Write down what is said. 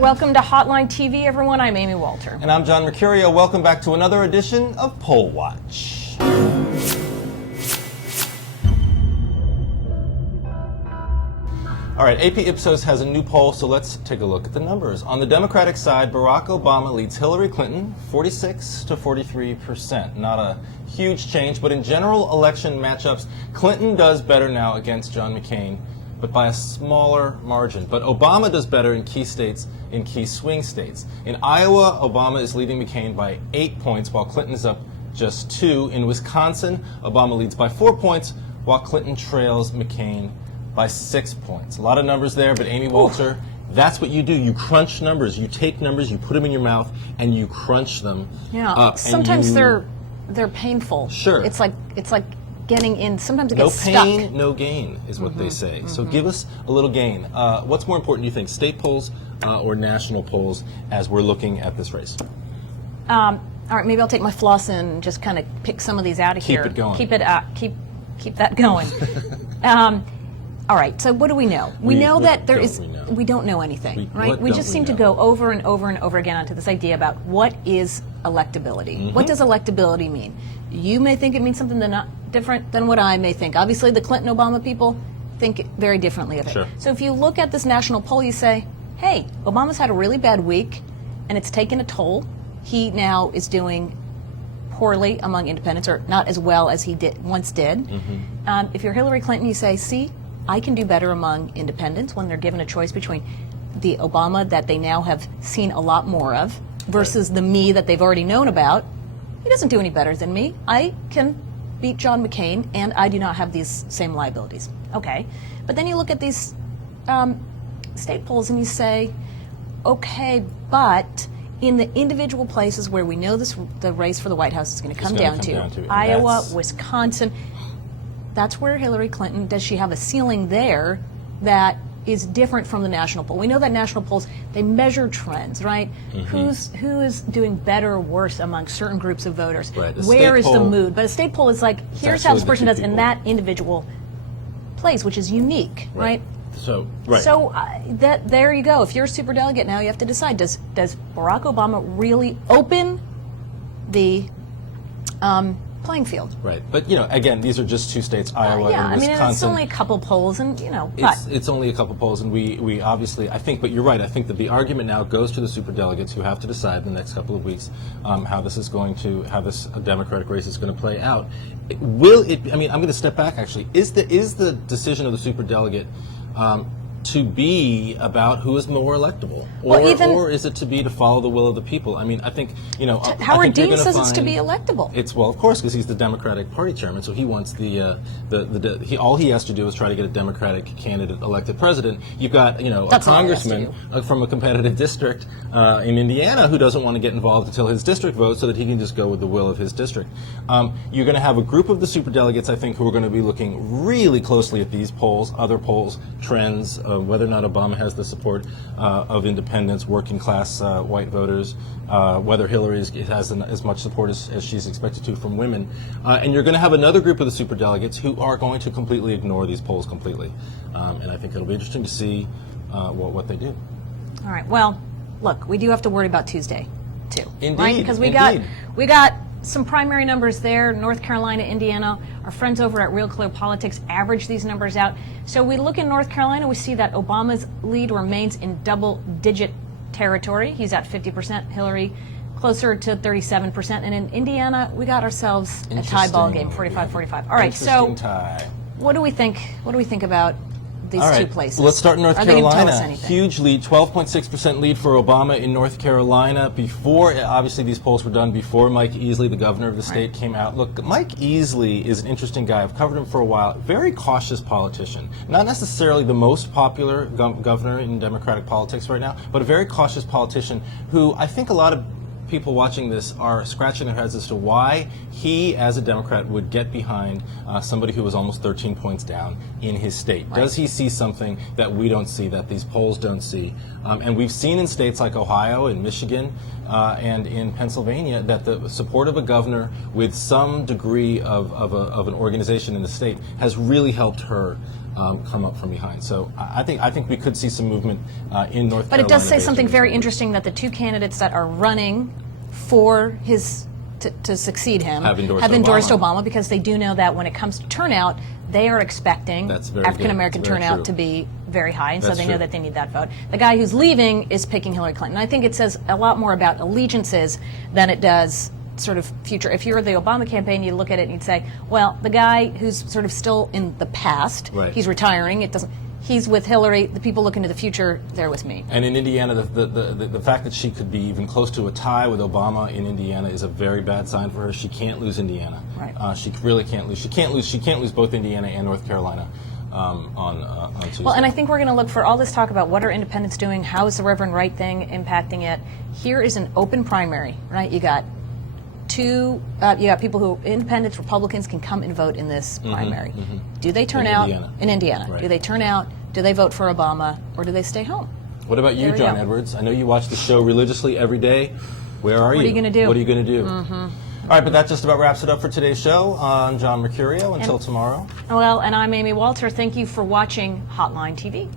Welcome to Hotline TV, everyone. I'm Amy Walter. And I'm John Mercurio. Welcome back to another edition of Poll Watch. All right, AP Ipsos has a new poll, so let's take a look at the numbers. On the Democratic side, Barack Obama leads Hillary Clinton 46 to 43%. Not a huge change, but in general election matchups, Clinton does better now against John McCain, but by a smaller margin. But Obama does better in key states, in key swing states. In Iowa, Obama is leading McCain by 8 points, while Clinton is up just 2. In Wisconsin, Obama leads by 4 points, while Clinton trails McCain by 6 points. A lot of numbers there, but Amy Walter, that's what you do. You crunch numbers. You take numbers, you put them in your mouth, and you crunch them up. Sometimes they're painful. Sure. It's like getting in. Sometimes it no gets pain, stuck. no gain is what they say. So give us a little gain. What's more important, do you think, state polls or national polls as we're looking at this race? All right, maybe I'll take my floss and just kind of pick some of these out of here. Keep it going. Keep that going. All right, so what do we know? We know that we don't know anything, right? We just seem to go over and over and over again onto this idea about what is electability. What does electability mean? You may think it means something not different than what I may think. Obviously, the Clinton-Obama people think very differently of it. Sure. So if you look at this national poll, you say, hey, Obama's had a really bad week, and it's taken a toll. He now is doing poorly among independents, or not as well as he once did. If you're Hillary Clinton, you say, see, I can do better among independents when they're given a choice between the Obama that they now have seen a lot more of versus the me that they've already known about. He doesn't do any better than me. I can beat John McCain, and I do not have these same liabilities. Okay. But then you look at these state polls and you say, okay, but in the individual places where we know the race for the White House is going to come down to, Iowa, Wisconsin, that's where Hillary Clinton, does she have a ceiling there that is different from the national poll? We know that national polls, they measure trends, right? Who is doing better or worse among certain groups of voters? Right. Where is the mood? But a state poll is like, here's how this person does in that individual place, which is unique, right? So there you go. If you're a superdelegate now, you have to decide, does Barack Obama really open the playing field? Right, but again, these are just 2 states, Iowa and Wisconsin. It's only a couple polls, and it's only a couple polls, and we obviously, I think, but you're right. I think that the argument now goes to the superdelegates who have to decide in the next couple of weeks how this Democratic race is going to play out. Will it? I mean, I'm going to step back. Actually, is the decision of the superdelegate to be about who is more electable, or is it to be to follow the will of the people? I mean, I think Howard Dean says it's to be electable. It's of course, because he's the Democratic Party chairman, so he wants all he has to do is try to get a Democratic candidate elected president. You've got a congressman from a competitive district in Indiana who doesn't want to get involved until his district votes, so that he can just go with the will of his district. You're going to have a group of the superdelegates, I think, who are going to be looking really closely at these polls, other polls, trends. Whether or not Obama has the support of independents, working class white voters, whether Hillary has as much support as she's expected to from women. And you're going to have another group of the superdelegates who are going to completely ignore these polls completely. And I think it'll be interesting to see what they do. All right. Well, look, we do have to worry about Tuesday, too. Indeed. Right? Because we got some primary numbers there, North Carolina, Indiana. Our friends over at Real Clear Politics average these numbers out. So we look in North Carolina, we see that Obama's lead remains in double-digit territory. He's at 50%, Hillary closer to 37%. And in Indiana, we got ourselves a tie ball game, 45-45. All right, so what do we think? What do we think about these two places? Let's start in North Carolina. Huge lead, 12.6% lead for Obama in North Carolina. Obviously these polls were done before Mike Easley, the governor of the state, came out. Look, Mike Easley is an interesting guy. I've covered him for a while. Very cautious politician. Not necessarily the most popular governor in Democratic politics right now, but a very cautious politician who I think a lot of people watching this are scratching their heads as to why he, as a Democrat, would get behind somebody who was almost 13 points down in his state. Right. Does he see something that we don't see, that these polls don't see? And we've seen in states like Ohio and Michigan and in Pennsylvania that the support of a governor with some degree of an organization in the state has really helped her come up from behind. So I think we could see some movement in North Carolina. But it does say based something on very these numbers. interesting, that the two candidates that are running for his to succeed him have endorsed Obama, because they do know that when it comes to turnout, they are expecting That's very African American good. That's very turnout true. to be very high, and so That's they know true. that they need that vote. The guy who's leaving is picking Hillary Clinton. I think it says a lot more about allegiances than it does sort of future. If you're the Obama campaign, you look at it and you'd say, well, the guy who's sort of still in the past, Right. he's retiring. It doesn't. He's with Hillary. The people looking to the future, they're with me. And in Indiana, the fact that she could be even close to a tie with Obama in Indiana is a very bad sign for her. She can't lose Indiana. Right. She really can't lose. She can't lose both Indiana and North Carolina on Tuesday. Well, and I think we're going to look for all this talk about what are independents doing, how is the Reverend Wright thing impacting it. Here is an open primary, right? You got people who, independents, Republicans, can come and vote in this primary. Do they turn In out Indiana. in Indiana? Right. Do they turn out? Do they vote for Obama, or do they stay home? What about you, There we John go. Edwards? I know you watch the show religiously every day. Where are you? What are you gonna do? What are you going to do? All right, but that just about wraps it up for today's show. I'm John Mercurio. Until tomorrow. Well, and I'm Amy Walter. Thank you for watching Hotline TV.